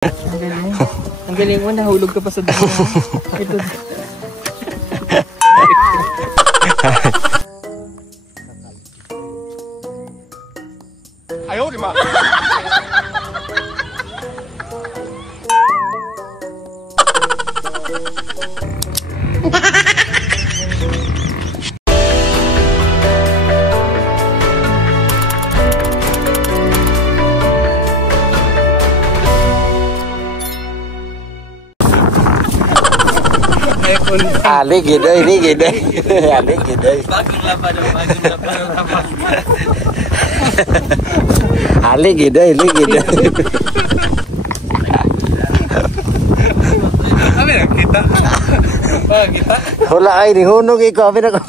Ang galing. Ang galing mo, nahulog ka pa sa damo. Ito. Ayaw, di ba? Ligid. Ligid. Bagong laban. Ligid. Kami na, kita. Kita. Wala ay, nihunog ikaw. Kami na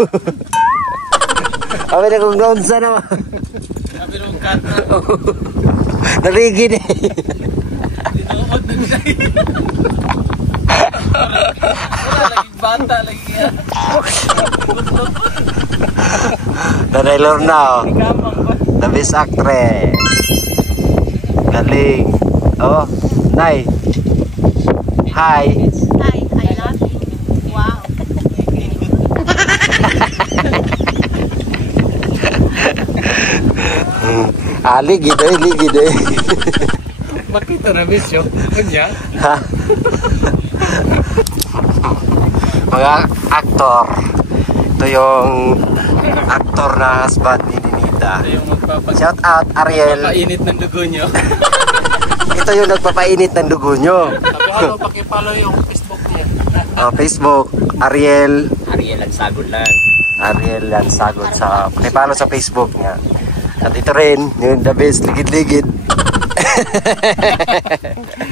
kung naunsa naman. Kami nung kata. Naligid eh. Tinuod na siya. Wala, laging bata, laging yan. Nanay Lorna, oh. The best actress. Galing. Oh, Nay. Hi. Hi, I love you. Wow. Ligid eh. Makita na bisyo. Kanya? Ha? Mga aktor. Ito yung aktor na husband ni Ninita. Ito yung Shout out, Ariel. magpapainit ng dugo nyo. Ito yung nagpapainit ng dugo nyo. Sabi pakipalo yung Facebook niya. Facebook, Ariel Lansagod lang. Ariel Lansagod sa pakipalo sa Facebook niya. At ito rin, yung the best, ligid-ligid.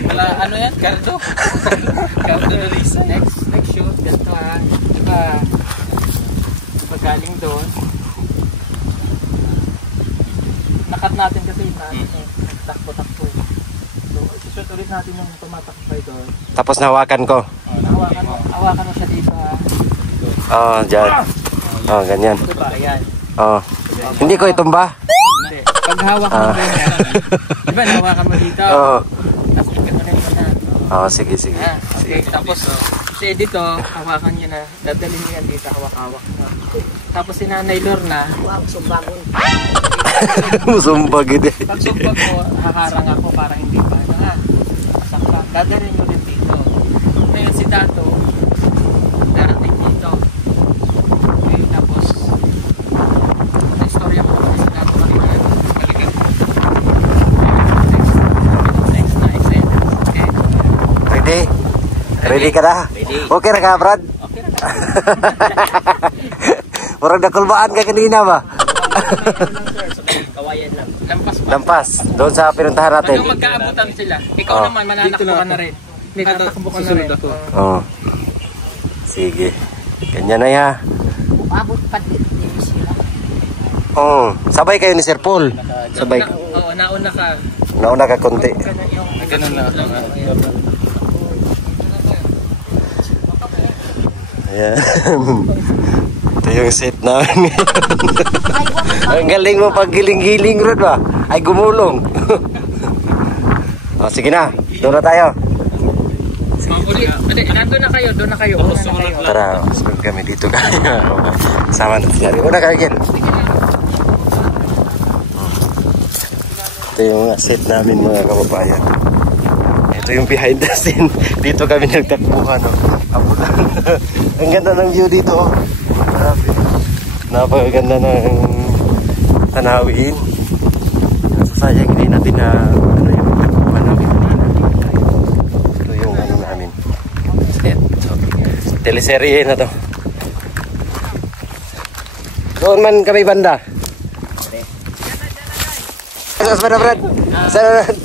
Wala, ano yan? Cardo? Cardo na Lisa. Next shoot, ganito ha. Diba galing doon. Nakat natin kasi yung takbo-takbo. So, shoot ulit natin yung tumatakbay doon. Tapos nahawakan ko. Hawakan mo siya dito ha. Oh, dyan. Oh, ganyan. Diba, ayan. Oh. Hindi ko itumba. Hindi. Pag hawak mo ganyan. Diba, nahawakan mo dito. Oo. Tapos ikanunin mo na. Oh, sige. Okay, tapos si dito, hawakan niya na. Dadalhin niya dito, hawak-hawak na. Tapos si Nanay Lorna, Wow, sumbagon. Musumbag ito. pag sumpag mo, haharang ako para hindi pa. Ano ha? Sakta. Dadalhin niyo rin dito. Ngayon si Dato, darating dito. Okay, tapos sa istorya mo naman si Dato kanina. Balikan mo. Next na, excited. Okay. Ready ka na? Ready. Okay na ka, Brad? Okay na. Parang nakulbaan ka kanina ba? Kawayan lang. Lampas. Doon sa pinuntahan natin. Pag magkaabutan sila, ikaw naman mananakbo ka na rin. May tatakbo ka na rin. Oh. Sige. Ganyan na ya. Abot pa din sila. Oh, sabay kayo ni Sir Paul. Sabay. Oo, nauna ka. Nauna ka konti. Ganun na. Ayan. Ito yung set namin. Ang galing mo pag giling-giling, Rod ba? Ay, gumulong. Oh, sige na. Doon na tayo. Nandun na kayo, doon na kayo. Tara, sunod kami dito. Sama na siya. Una kayo, Gen. Ito yung mga set namin, mga kababayan. Ito yung behind the scene. Dito kami nagtakbuhan. Abulan. Ang ganda ng view dito. Grabe. Napakaganda ng tanawin. Sayang hindi natin na ano yung takbuhan namin. Ito yung ano namin. Teleserye na to. Doon man kami banda. Saan na, Brad? Saan na, Brad?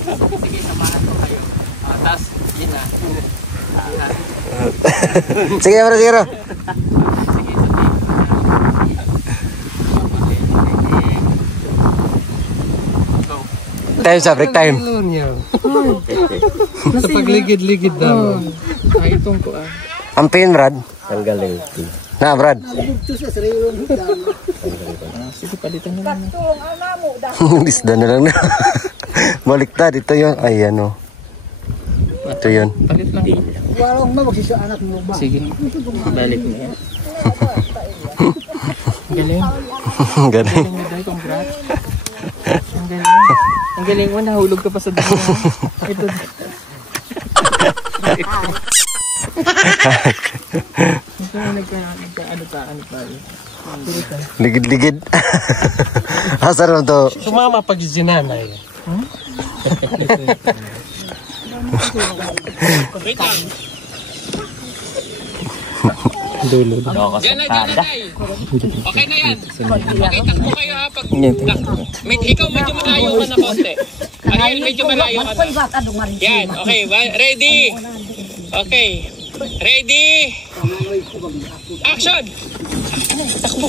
Sige, samahan ko kayo. Tapos, yun na. Sige, Brad, sige, Brad. Time sa break time. Sa pagligid-ligid daw. Ay, itong ko ah. Ampin, Brad. Ang galing. Na, Brad. Sige, palitan na lang. Isda na lang na. Baliktad. Ito yun. Ay, ano. Ito yun. Palit lang. Walong na magsisa anak mo ba? Sige. Balik mo yan. Galing. Galing. Galing mo dahil, congrats. Ang galing. Ang galing mo, nahulog ka pa sa dami. Ito. Ito na nagka-ano pa. Ligid-ligid. Asa rin to? Sumama pag zinanay. Dulo. Okay na yan. Okay, takbo kayo ha. Pag, ikaw medyo malayo ka na konti. Ariel, medyo malayo ka na. Yan, okay. Ready? Okay. Ready? Action! Takbo.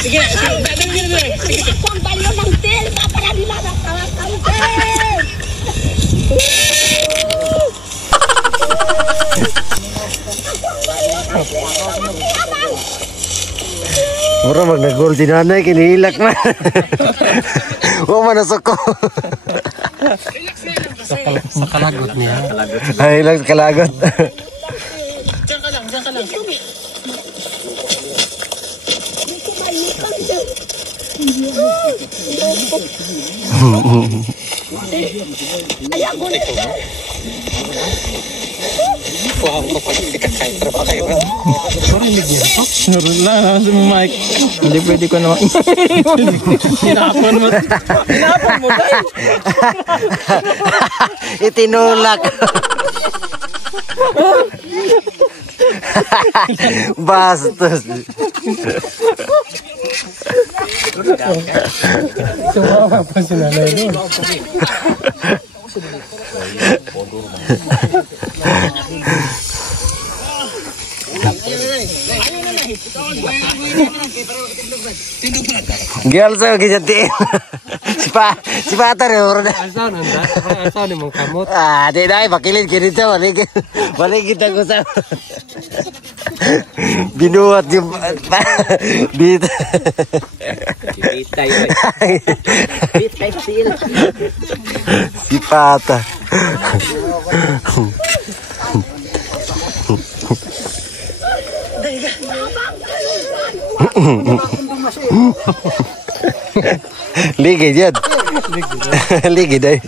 Sige na, dadang nyo na. Sige. Pambaliw ng tel, para di makakawas ang tel. Mura mag-nag-goal si nanay, kinihilak na. Huwag manasok ko. Sa kalagot niya. Ay, lang kalagot. Diyan ka lang, diyan ka lang. Sunod na sa mic. Hindi pwede ko naman. Hinapon mo. Hinapon mo ba? Itinulak. Bastos. Sumama pa si nanay doon. Girl sa gijantiin. Si Patar oro na. Asaw nanda? Asaw ni mong kamot. Ah, di dai bakilid kini to, balik kita ko sa. Binuhat yung dito. Bitay. Bitay sil. Si Pata. Ligid yan. Ligid ay.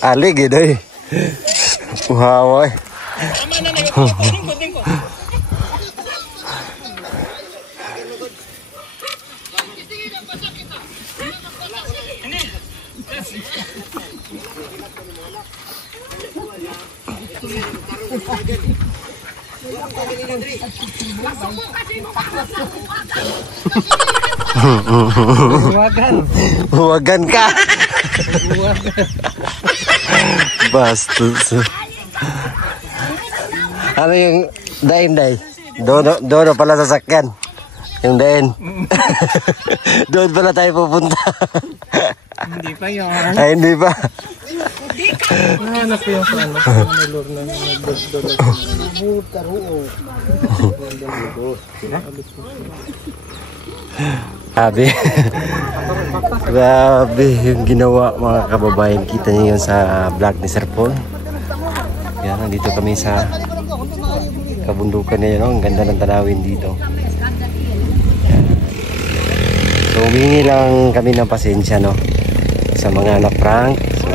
Ah, ligid ay. Wow, ay. Huwagan ka. Bastos. Ano yung dain-day? Doon pala sasakyan. Yung dain. Doon pala tayo pupunta. Hindi pa yun. Ay, hindi pa. Nahanap ko yung sa ano. Manilor na Grabe. Grabe yung ginawa mga kababayan. Kita niyo yun sa vlog ni Sir Paul. Yan, nandito kami sa kabundukan na yun. Ang ganda ng tanawin dito. Yan. So, humingi lang kami ng pasensya, no? Sa mga na-prank. So,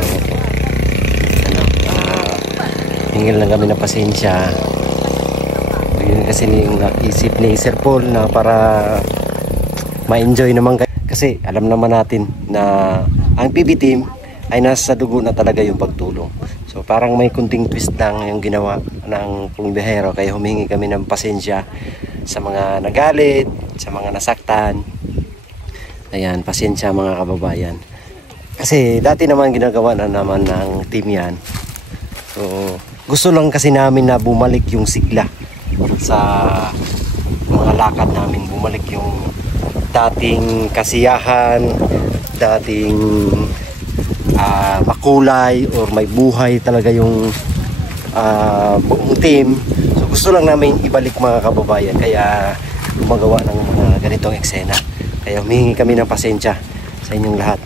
hingil lang kami ng pasensya. Yun kasi yung naisip ni Sir Paul na para ma-enjoy naman kayo. Kasi alam naman natin na ang PB team ay nasa dugo na talaga yung pagtulong. So parang may kunting twist lang yung ginawa ng Pumibahero. Kaya humingi kami ng pasensya sa mga nagalit, sa mga nasaktan. Ayan, pasensya mga kababayan. Kasi dati naman ginagawa na naman ng team yan. So gusto lang kasi namin na bumalik yung sigla sa mga lakad namin. Bumalik yung dating kasiyahan, dating makulay or may buhay talaga yung buong team. So gusto lang namin ibalik mga kababayan, kaya gumagawa ng mga ganitong eksena. Kaya humingi kami ng pasensya sa inyong lahat.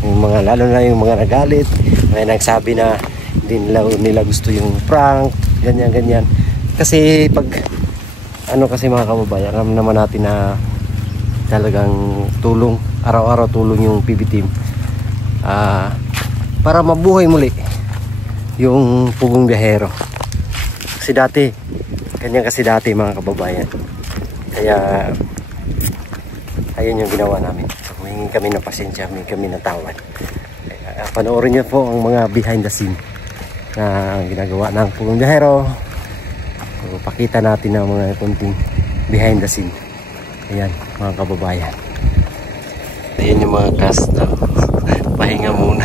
Yung mga, lalo na yung mga nagalit, may nagsabi na hindi nila gusto yung prank, ganyan. Kasi pag kasi mga kababayan, alam naman natin na talagang tulong, araw-araw tulong yung PB team para mabuhay muli yung Pugong Biyahero. Kasi dati mga kababayan. Kaya ayun yung ginawa namin. Humingi kami ng pasensya, humingi kami ng tawad. Panoorin niyo po ang mga behind the scene na ginagawa ng Pugong Biyahero. So, pakita natin ang mga kunting behind the scene. Ayan mga kababayan. Ayan yung mga cast na pahinga muna.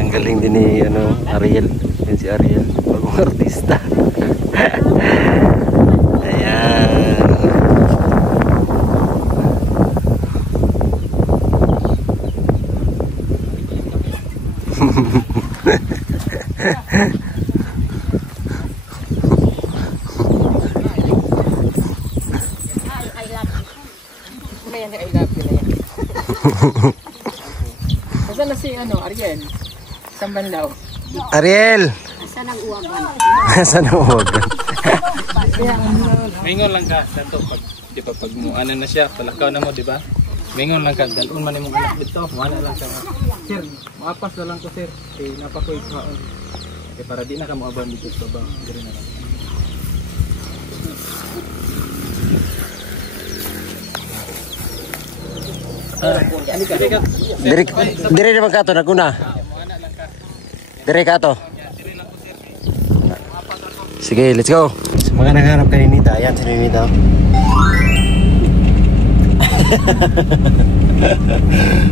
Ang galing din ni Ariel. Yan si Ariel, bagong artista. Ayan. Nasaan na si Ariel? Isang banlaw. Ariel! Asa nang uwagan? Nasaan ang uwagan? Mingon lang ka, santo pag di ba pag muana na siya, palakaw na mo, di ba? Mingon lang ka, dalon man imong anak dito, muana lang ka. Sir, maapas na lang ko sir. Napakoy kaon. Para di na ka moaban dito sa baba. Dire na lang. Dire naman ka to, naguna. Dire ka to. Sige, let's go. Sa mga naghanap kay Ninita, ayan si Ninita.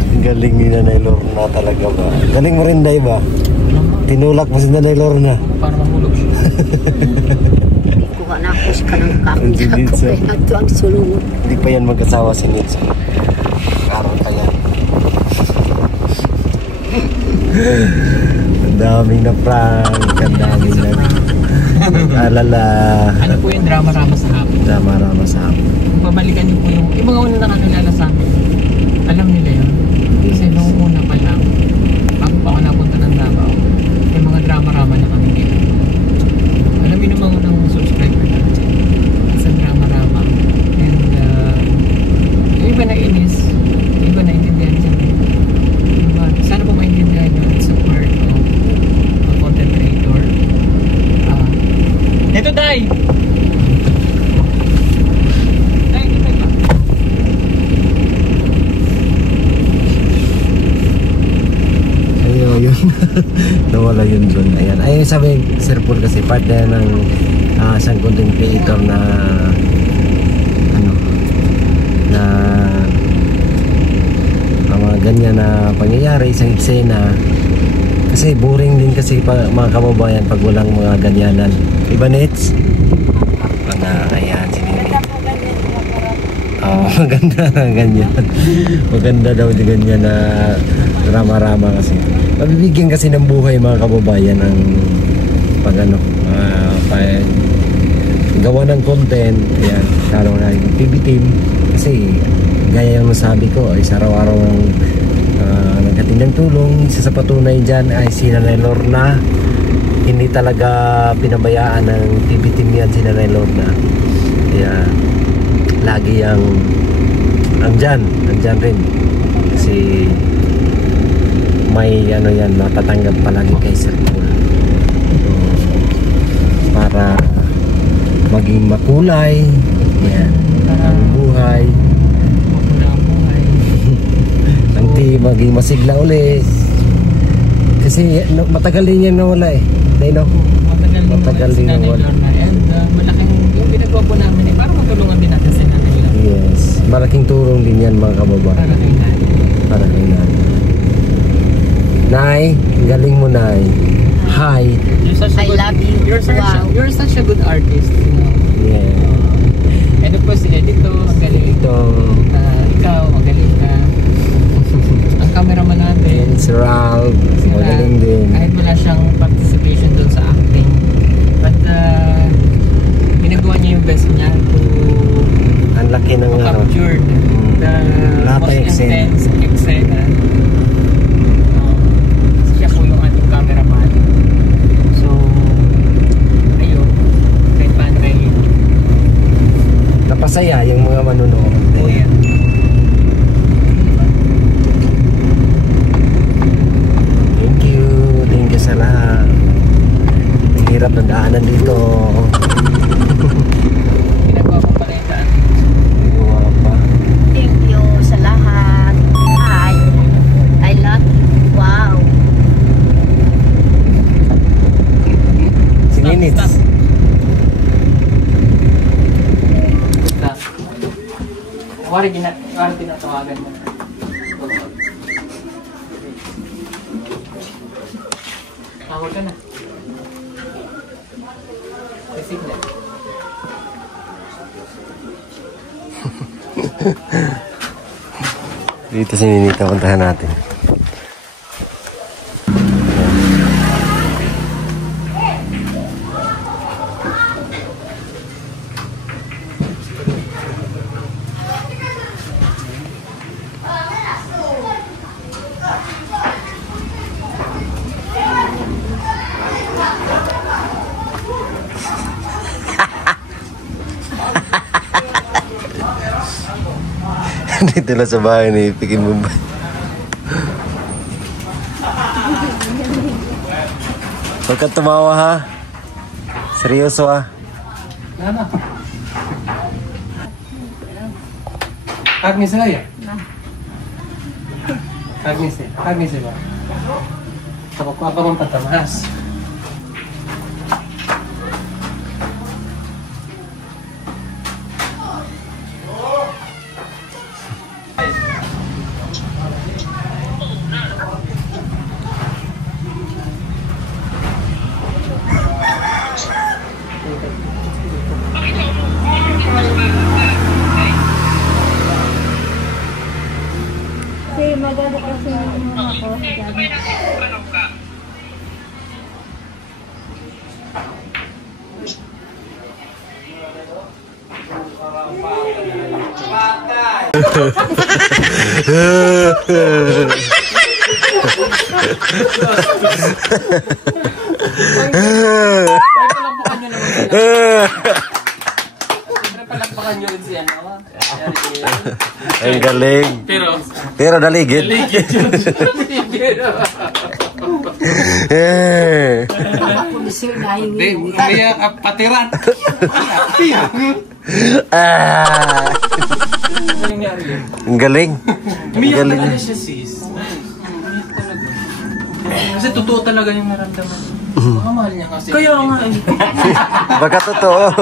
Ang galing ni Nanay Lorna talaga ba? Galing mo rin, Day ba? Tinulak mo si Nanay Lorna. Para mahulog siya. Kuha na ako sa kanang kakita ko. Ito ang sulunod. Hindi pa yan mag-asawa si Nitsa. Karoon pa yan. Ang daming na prank. Ang daming na alala. Ano po yung drama-rama sa hapon? Drama-rama sa hapon. Kung pabalikan niyo po yung mga una na kakilala sa amin, alam nila yun. Kasi noong una pa lang, bago pa ako napunta ng Davao, may mga drama-rama na kami nila. Alam niyo naman ng subscriber natin. Sa drama-rama. And yung iba na inis, yung iba na intindihan siya. Sana po maintindihan nyo, it's a part of a content creator. Ito, Day! Day, ito ba? Ayun, yun. Nawala yun dun. Ayan. Ayun sabi, Sir Paul kasi part na yan ng isang content creator na na mga ganyan na pangyayari, isang eksena. Kasi boring din kasi mga kababayan pag walang mga ganyanan. Iba Nets? Ayan, sinili. Maganda ganyan. Maganda daw di ganyan na rama-rama kasi. Mabibigyan kasi ng buhay mga kababayan ng gawa ng content. Ayan, lalo na yung PB team. Kasi gaya yung nasabi ko, ay araw-araw naghatid ng tulong. Isa sa patunay dyan ay si Nanay Lorna. Hindi talaga pinabayaan ng PB team yan si Nanay Lorna. Kaya lagi ang andyan rin. Kasi may yan, matatanggap palagi kay Sir Paul. Para maging makulay. Yan, ang buhay. Maging masigla uli. Kasi matagal din yan nawala eh. Dahil matagal din nawala. And malaking yung pinagawa po namin para matulungan din natin sa Nanay Lorna. Yes, malaking tulong din yan mga kababayan. Para kay Nay. Nay, galing mo Nay. Hi. I love you. You're such a good artist. Yeah. And of course si Edito, ang galing. Ito. Ikaw, ang galing ka. Si Ralph, magaling din. Kahit wala siyang participation doon sa acting. But ginagawa niya yung best niya to Ang laki ng capture the lahat most ng eksena. intense eksena. Siya po yung ating cameraman. So, ayun. Kahit paano ay Napasaya yung mga manunood. oh, yan. Thank you sa lahat. Mahirap ng daanan dito. Ginagawa ko pala yung daan. Ginagawa pa. Thank you sa lahat. Hi. I love you. Wow. 6 minutes. Stop. Wari tinatawagan mo na. Tawag ka na. Receive na. Dito si Ninita, puntahan natin. Dito lang sa bahay ni Pikin Mumbai. Huwag ka tumawa ha. Seryoso ha. Ano? Agnes na yan? Agnes ba? Ako mong patamas. Kasi maganda kasi yung mga ko. Palakpakan nyo naman sila. Palakpakan nyo rin si ano. Ang galing. Pero daligid. Kaya patiran. Ang galing. Umiyak talaga siya, sis. Kasi totoo talaga yung naramdaman. Mahal niya kasi. Kaya nga eh. Baka totoo.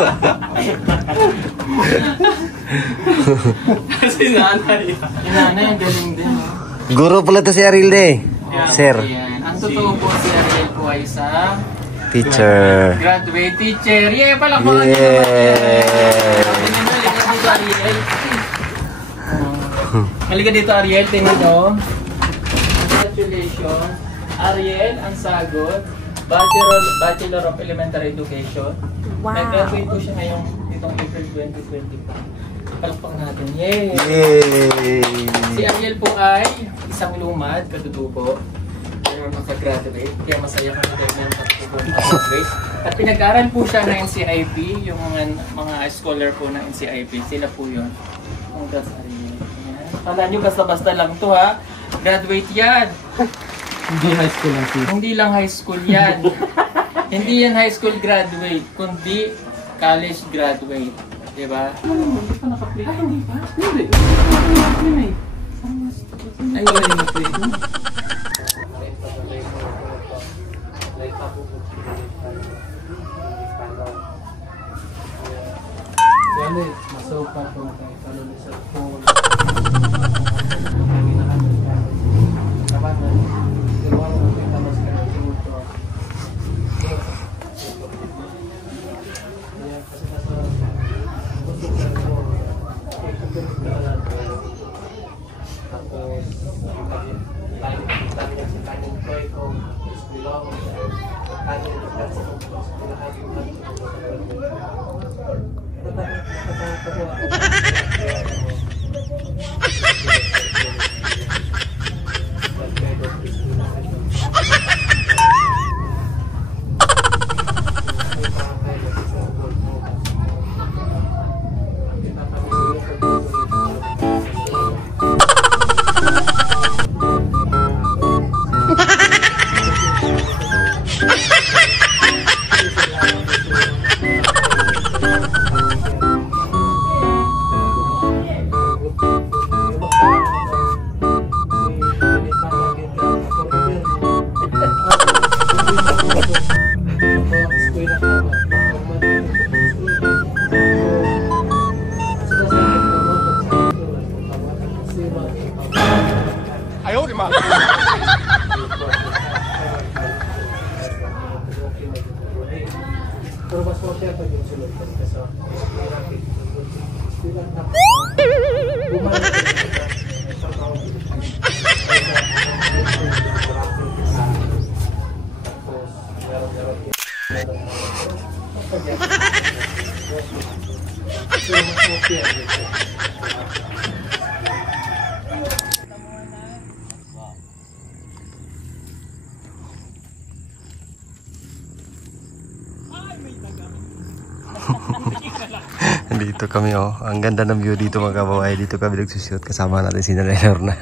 Kasi nanay. Yung nanay, ang galing din. Guro pala to si Arilde. Sir. Ang totoo po si Ariel po ay sa Teacher. graduate teacher. Yeah, palakpakan niyo naman. Halika dito Ariel, tingnan nyo. Congratulations. Ariel, ang sagot. Bachelor of Elementary Education. Wow. Nag-graduate po siya ngayong itong April 2025. Palakpakan natin. Yay! Yay! Si Ariel po ay isang lumad, katutubo. Pero nakagraduate. Kaya masaya kami dahil nakagraduate. At pinag-aral po siya ng NCIP, yung mga scholar po ng NCIP. Sila po yun. Congrats Ariel. Kala nyo basta-basta lang to ha. Graduate yan. Hindi high school lang. Hindi lang high school yan. Hindi yan high school graduate, kundi college graduate. Diba? Hindi pa naka-play. Ay, hindi pa? Hindi. Ay, wala yung na-play ko. Wala, masopa po tayo. Talon sa phone. Tapos Pero mas okay pag yung sulod kasi Dito kami oh. Ang ganda ng view dito mga kababayan. Dito kami nagsushoot. Kasama natin si Nanay Lorna.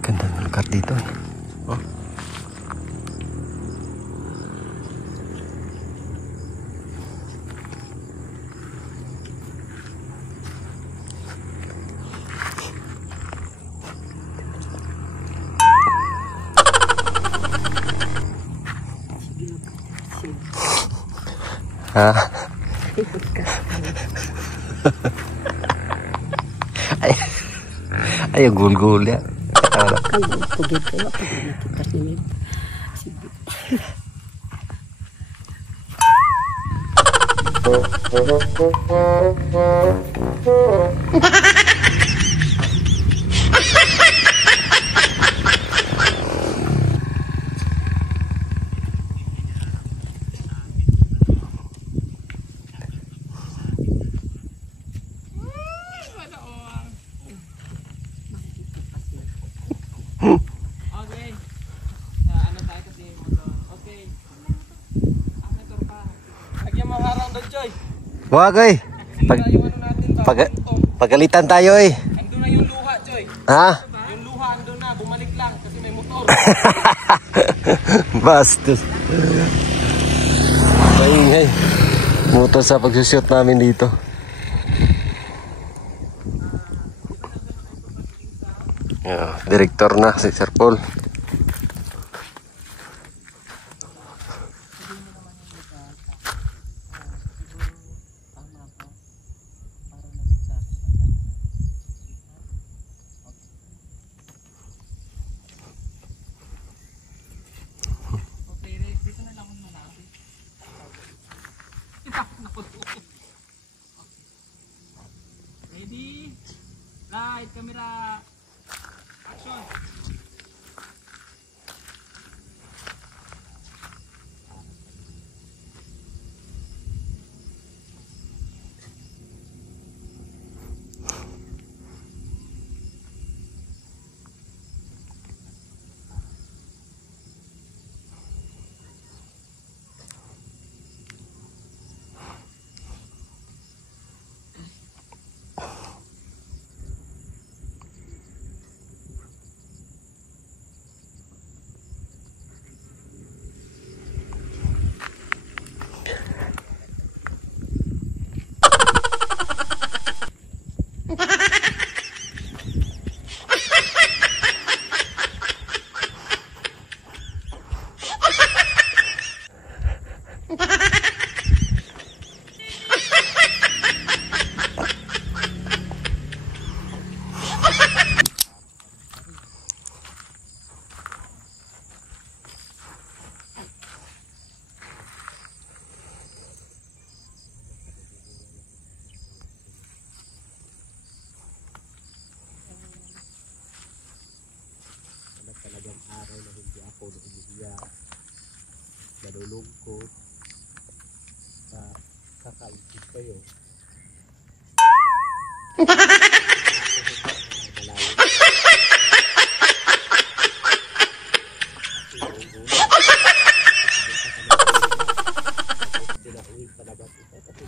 Ganda ng lugar dito eh. Oh. Ha? Ay, gul-gul ya. Kan pugid kayo pag nakita niyo. Sige. Okay. Ano tayo kasi motor. Okay. Ang motor pa. Lagyan mo harang doon, Joy. Wag eh. Yung ano natin ba? Pagalitan tayo eh. Ando na yung luha, Joy. Ha? Yung luha ando na, bumalik lang kasi may motor. Bastos. Maingay. Motor sa pagsushoot namin dito. Yeah, direktor na si Sir Paul. Ready? Light, camera. Action. Talagang araw na hindi ako umiiyak, nalulungkot, kakaisip kayo.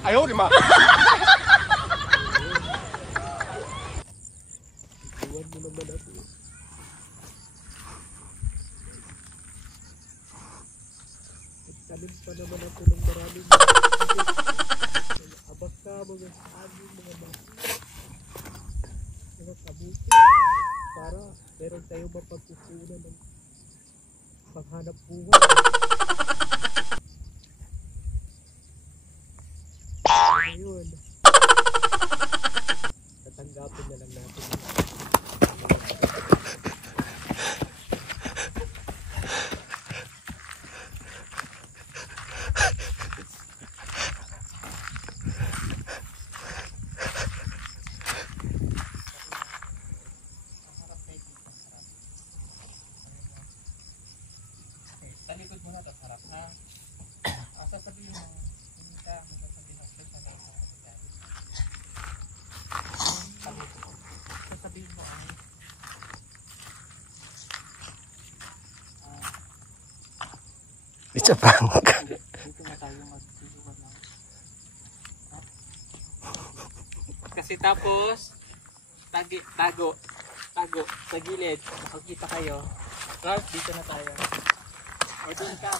Ayaw, di ma. Iwan mo naman ako. Nagtanim pa naman ako ng maraming abak ka, mga saging, mga basi, mga kabuti, para meron tayong mapagkukunan ng paghanap buhay. Sasabihin mo, hindi ka magsasabihin ng step na sasabihin mo ano. It's a prank. Dito na tayo magtulungan lang. Kasi tapos, tago, sa gilid, makikita kayo. Ralph, dito na tayo. O doon ka.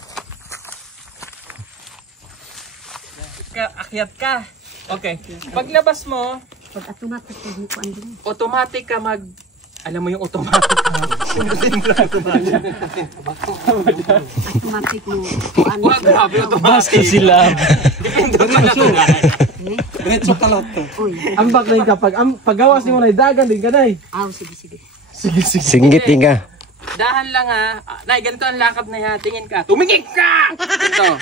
Akyat ka. Okay. Paglabas mo, Pag automatic hindi ko andun. automatic ka alam mo yung automatic ka. Pindutin mo lang automatic. Automatic mo. Wag, grabe automatic. Sila. Pindutin mo lang. Diretso ka lang to. Uy. Ambak na yung kapag, paggawas ni mo na dagan din ka na eh. Sige. Singgit nga. Dahan lang ha. Nay, ganito ang lakad na yan. Tingin ka. Tumingin ka! Ito.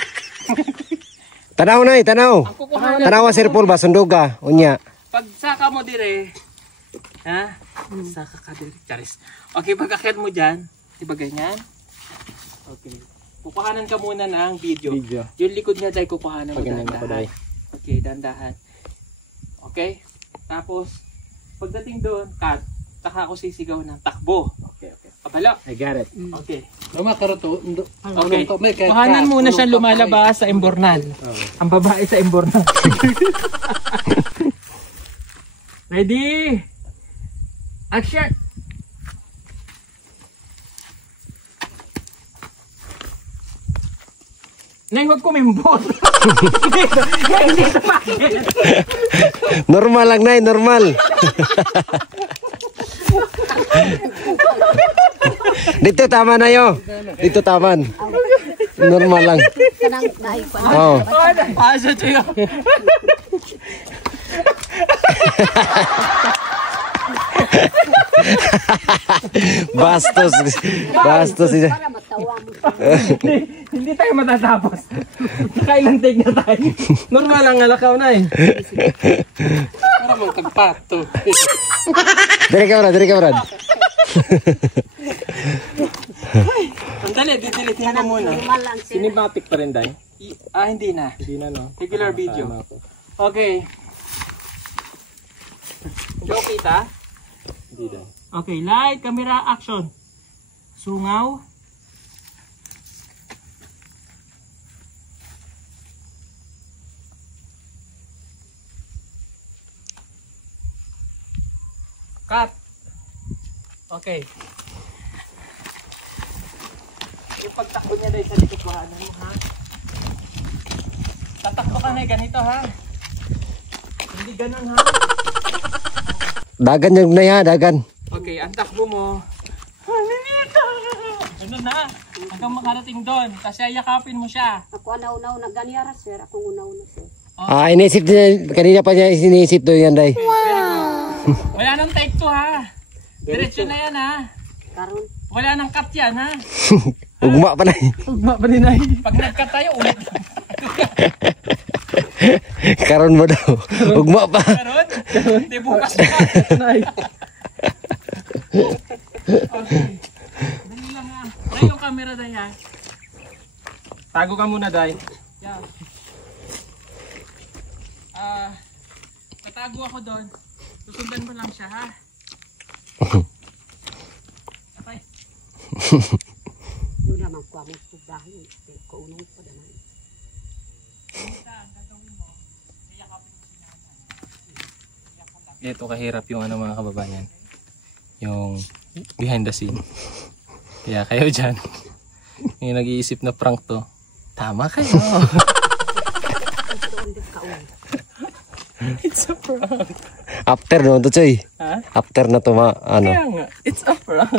Tanaw na tanaw. Ang kukuhanan. Tanaw Sir Paul ba sunduga unya. Pag saka mo dire, ha? Saka ka dire, charis. Okay, pag akyat mo dyan, di ba ganyan? Okay. Kukuhanan ka muna ng video. Yung likod niya dahil kukuhanan mo dandahan. Okay, dandahan. Okay? Tapos, pagdating doon, cut. Saka ako sisigaw ng takbo. Okay. Kabalo. I got it. Okay. Lumakaro to. Okay. Kuhanan muna siya lumalabas sa imbornal. Ang babae sa imbornal. Ready? Action! Nay, huwag kumimbot. Hindi sa paket. Normal lang nay, normal. Dito tama na yo. Dito taman. Normal lang. Kanang naay ko. Oh. Paso to yun. Bastos. Bastos siya. Para matawa mo. Hindi tayo matatapos. Nakailang take na tayo. Normal lang alakaw na eh. Para mong tagpato. Dire ka Brad. Sandali, didilitin mo muna. Normal lang sir. Cinematic pa rin dahil. Hindi na. Hindi na no. Regular video. Okay. Joke kita. Hindi dahil. Okay, light, camera, action. Sungaw. Cut. Okay. Yung pagtakbo niya dahil sa likod bahanan mo, ha? Tatakbo ka na ganito, ha? Hindi ganun, ha? Dagan yung na ya, dagan. Okay, ang takbo mo. Ano na? Hanggang makarating doon. Kasi ayakapin mo siya. Ako unaw na ganiyara sir. Ako unaw sir. Inisip niya, kanina pa niya inisip to yan day. Wala nang take 2 ha. Diretso na yan ha. Karon. Wala nang cut yan ha. Ugma pa na. Ugma pa rin ay. Pag nag-cut tayo, ulit. Karon mo daw. Ugma pa. Karon? Hindi bukas pa. Okay. Dali lang ha. Dahil yung camera na yan. Tago ka muna dahil. Yan. Tatago ako doon. Susundan mo lang siya ha. Okay. Yun naman ko ang dahil. Kaunong pa naman. Ito kahirap yung ano mga kababayan. Yung behind the scene. Kaya kayo dyan, yung nag-iisip na prank to, tama kayo. It's a prank. After no to choy. Ha? After na to ano. Kaya nga, it's a prank.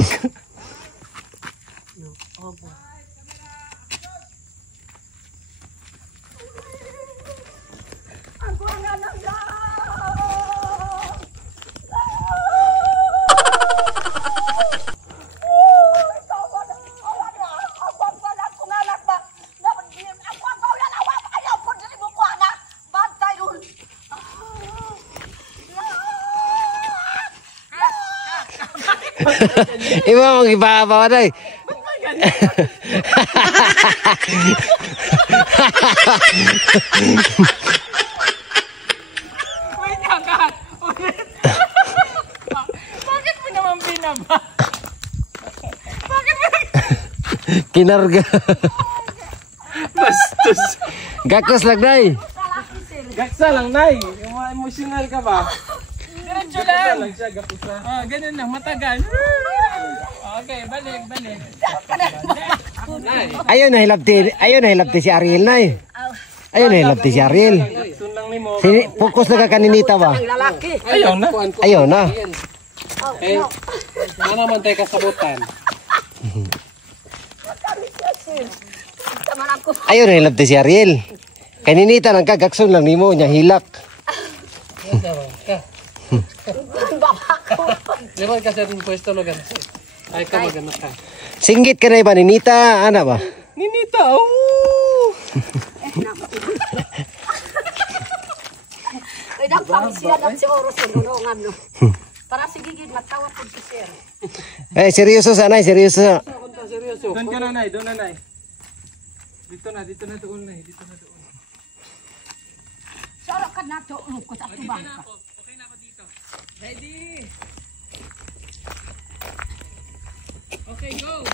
Iba mo gibabaw day. Wait, agad. Bakit mo naman binaba? Bakit mo? Kinarga. Bastos. Gakos lang, Nay. Gaksa lang, Nay. Yung mga emotional ka ba? Diretso lang. Lang siya, gapusa. Oh, ganun lang, matagal. Okay, balik. Nay. Ayaw na hilabti si Ariel, Nay. Ayaw na hilabti si Ariel. Sun lang ni mo. Focus na ka kaninita ba? Ayaw na. Ayaw na. Eh, ano naman tayo kasabutan? Ayaw na hilabti si Ariel. Kaninita nang kagakson lang ni mo niya hilak. Diba kasi yung pwesto lo ganun? Ay ka maganda ka. Singgit ka na ba, Ninita? Ano ba? Ninita, oh! Ay, dapat siya dapat si Oros yung gulungan, no? Para sigigid, matawa po si Sir. Eh, seryoso sana, seryoso. Doon ka na, Nay. Doon na, Nay. Dito na doon, Nay. Dito na doon. Saro ka na to, lukot at tubang ka. Okay na ako dito. Ready? Okay, go!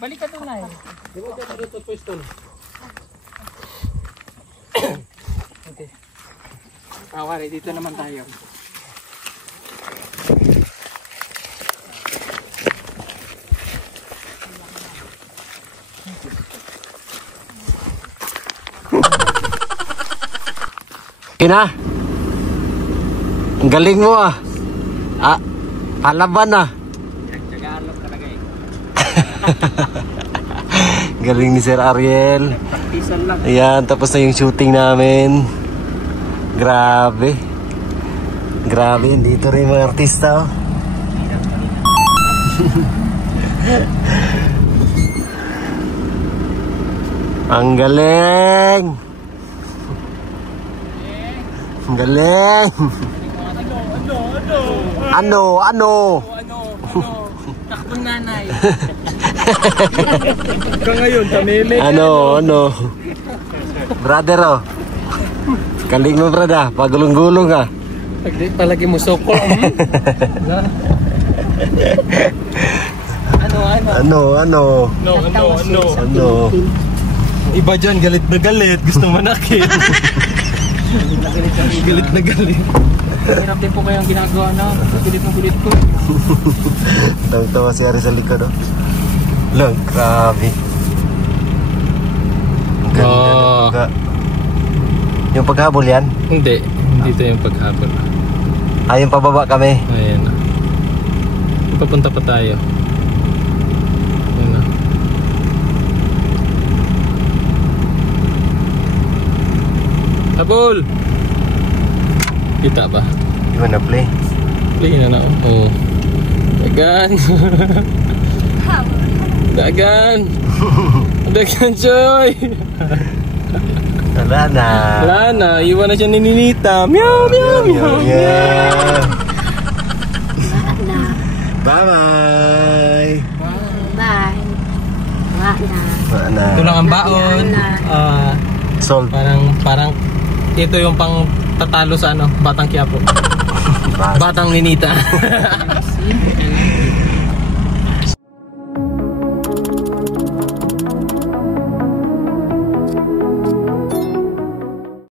Balik ka doon, Nay. Di ba ka dito pwesto? Okay. Wari, dito naman tayo. Kina? Ang galing mo ah. Palaban ah. Tagalog talaga eh. Galing ni Sir Ariel. Praktisan lang. Ayan, tapos na yung shooting namin. Grabe. Grabe, dito rin mga artista oh. Ang galing. Ang galing. Ano? Takbong nanay. Ka ngayon, tamili. Ano? Brother oh. Galing mo brada, pagulong-gulong ah. Palagi mo sokol. Ano? No. Iba dyan, galit na galit. Gusto manakit. Galit na galit. Hirap din po kayong ginagawa na. Kulit ko. Tawa si Ari sa likod oh. Lang, grabe. Ganda na Yung paghabol yan? Hindi. Dito yung paghabol. Yung pababa kami. Ayan na. Papunta pa tayo. Ayan na. Habol! Kita ba? You wanna play? Play na na. Oh. Dagan! Dagan! Dagan, Joy! Wala na. Wala na. Iwan na siya ni Ninita. Meow, meow, meow, meow. Bye-bye! Bye. Wala na. Ito lang ang baon. Sold. Parang ito yung pang tatalo sa Batang Quiapo. Batang Ninita.